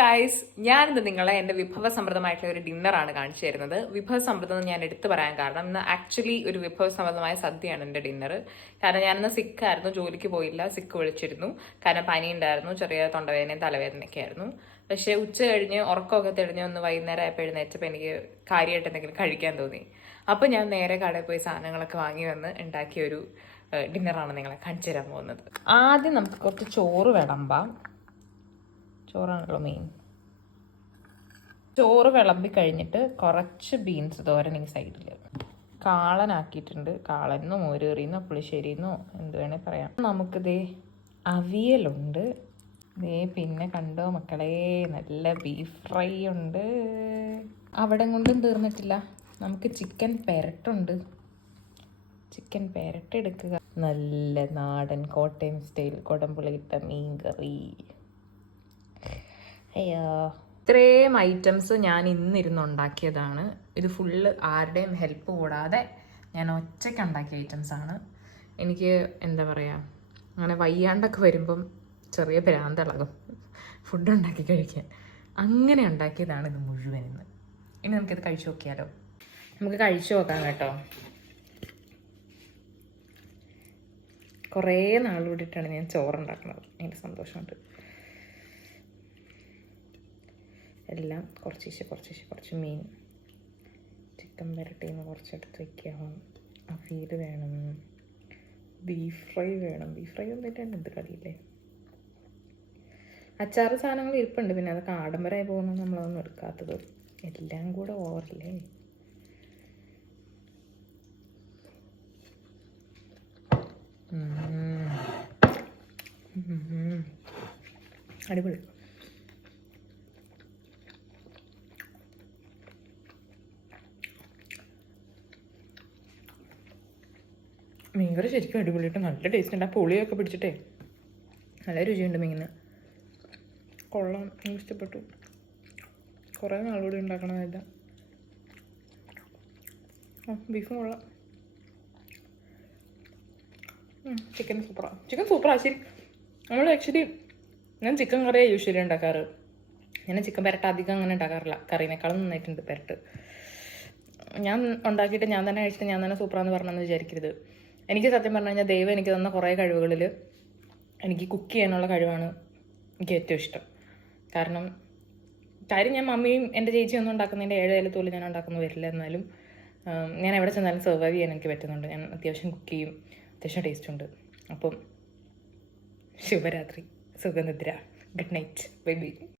Guys, ഞാനിന്ന് നിങ്ങളെ എൻ്റെ വിഭവസമൃദ്ധമായിട്ടുള്ള ഒരു ഡിന്നറാണ് കാണിച്ചു തരുന്നത്. വിഭവസമൃദ്ധം ഞാൻ എടുത്തു പറയാൻ കാരണം ഇന്ന് ആക്ച്വലി ഒരു വിഭവസമൃദ്ധമായ സദ്യയാണ് എൻ്റെ ഡിന്നർ. കാരണം ഞാനിന്ന് സിക്കായിരുന്നു, ജോലിക്ക് പോയില്ല, സിക്ക് വിളിച്ചിരുന്നു. കാരണം പനി ഉണ്ടായിരുന്നു, ചെറിയ തൊണ്ടവേദനയും തലവേദനയൊക്കെ ആയിരുന്നു. പക്ഷേ ഉച്ച കഴിഞ്ഞ് ഉറക്കമൊക്കെ തെളിഞ്ഞ് ഒന്ന് വൈകുന്നേരം ആയപ്പോൾ എഴുന്നേറ്റപ്പോൾ എനിക്ക് കാര്യമായിട്ട് എന്തെങ്കിലും കഴിക്കാൻ തോന്നി. അപ്പോൾ ഞാൻ നേരെ കടയിൽ പോയി സാധനങ്ങളൊക്കെ വാങ്ങി വന്ന് ഉണ്ടാക്കിയ ഒരു ഡിന്നറാണ് നിങ്ങളെ കാണിച്ചു തരാൻ പോകുന്നത്. ആദ്യം നമുക്ക് കുറച്ച് ചോറ് വിളമ്പാം. ചോറാണല്ലോ മെയിൻ. ചോറ് വിളമ്പി കഴിഞ്ഞിട്ട് കുറച്ച് ബീൻസ് തോരൻ ഈ സൈഡിൽ കാളനാക്കിയിട്ടുണ്ട്. കാളന്നോ മോരേറിയെന്നോ പുളിശ്ശേരിന്നോ എന്ത് വേണേ പറയാം. നമുക്കിതേ അവിയലുണ്ട്. ദേ പിന്നെ കണ്ടോ മക്കളെ, നല്ല ബീഫ് ഫ്രൈ ഉണ്ട്. അവിടെ കൊണ്ടും തീർന്നിട്ടില്ല, നമുക്ക് ചിക്കൻ പെരട്ടുണ്ട്. ചിക്കൻ പെരട്ടെടുക്കുക. നല്ല നാടൻ കോട്ടയം സ്റ്റൈൽ കുടംപുളിയിട്ട മീൻ കറി. അയ്യോ, ഇത്രയും ഐറ്റംസ് ഞാൻ ഇന്നിരുന്ന് ഉണ്ടാക്കിയതാണ്. ഇത് ഫുള്ള് ആരുടെയും ഹെൽപ്പ് കൂടാതെ ഞാൻ ഒറ്റയ്ക്ക് ഉണ്ടാക്കിയ ഐറ്റംസാണ്. എനിക്ക് എന്താ പറയുക, അങ്ങനെ വയ്യാണ്ടൊക്കെ വരുമ്പം ചെറിയ ഭ്രാന്തിളകും ഫുഡ് ഉണ്ടാക്കി കഴിക്കാൻ. അങ്ങനെ ഉണ്ടാക്കിയതാണ് ഇത് മുഴുവൻ ഇന്ന്. ഇനി നമുക്കിത് കഴിച്ചു നോക്കിയാലോ? നമുക്ക് കഴിച്ചു നോക്കാം കേട്ടോ. കുറേ നാൾ കൂടിയിട്ടാണ് ഞാൻ ചോറുണ്ടാക്കുന്നത്, എനിക്ക് സന്തോഷമുണ്ട്. എല്ലാം കുറച്ച് മീൻ, ചിക്കൻ വരട്ടിന്ന് കുറച്ചെടുത്ത് വയ്ക്കാം. അവിയൽ വേണം, ബീഫ് ഫ്രൈ വേണം. ബീഫ് ഫ്രൈ ഒന്നിട്ട് എന്ത് കറിയില്ലേ. അച്ചാറ് സാധനങ്ങൾ ഇരിപ്പുണ്ട്, പിന്നെ അതൊക്കെ ആഡംബരമായി പോകുന്നത് നമ്മളതൊന്നും എടുക്കാത്തത്. എല്ലാം കൂടെ ഓവറില്ലേ. അടിപൊളി. മീൻകറി ശരിക്കും അടിപൊളിയിട്ട് നല്ല ടേസ്റ്റ് ഉണ്ട്. ആ പുളിയൊക്കെ പിടിച്ചിട്ടേ നല്ല രുചിയുണ്ട് മീനിന്. കൊള്ളാം, എനിക്ക് ഇഷ്ടപ്പെട്ടു. കുറേ നാളുകൂടി ഉണ്ടാക്കണമില്ല. ബീഫും കൊള്ളാം. ചിക്കൻ സൂപ്പറാണ് ശരി. നമ്മൾ ആക്ച്വലി ഞാൻ ചിക്കൻ കറിയാണ് യൂഷ്വലി ഉണ്ടാക്കാറ്. ഞാൻ ചിക്കൻ പെരട്ട് അധികം അങ്ങനെ ഉണ്ടാക്കാറില്ല. കറീനേക്കാളും നന്നായിട്ടുണ്ട് പെരട്ട്. ഞാൻ ഉണ്ടാക്കിയിട്ട് ഞാൻ തന്നെ കഴിച്ചിട്ട് ഞാൻ തന്നെ സൂപ്പറാന്ന് പറഞ്ഞെന്ന് വിചാരിക്കരുത്. എനിക്ക് സത്യം പറഞ്ഞു കഴിഞ്ഞാൽ ദൈവം എനിക്ക് തന്ന കുറേ കഴിവുകളിൽ എനിക്ക് കുക്ക് ചെയ്യാനുള്ള കഴിവാണ് എനിക്ക് ഏറ്റവും ഇഷ്ടം. കാര്യം ഞാൻ മമ്മിയും എൻ്റെ ചേച്ചിയും ഒന്നും ഉണ്ടാക്കുന്നതിൻ്റെ 7 ഇലത്തോലും ഞാൻ ഉണ്ടാക്കുന്ന വരില്ല. എന്നാലും ഞാൻ എവിടെ ചെന്നാലും സർവൈവ് ചെയ്യാൻ എനിക്ക് പറ്റുന്നുണ്ട്. ഞാൻ അത്യാവശ്യം കുക്ക് ചെയ്യും, അത്യാവശ്യം ടേസ്റ്റ് ഉണ്ട്. അപ്പം ശുഭരാത്രി, സുഖനിദ്ര, ഗുഡ് നൈറ്റ്, ബൈ ബൈ.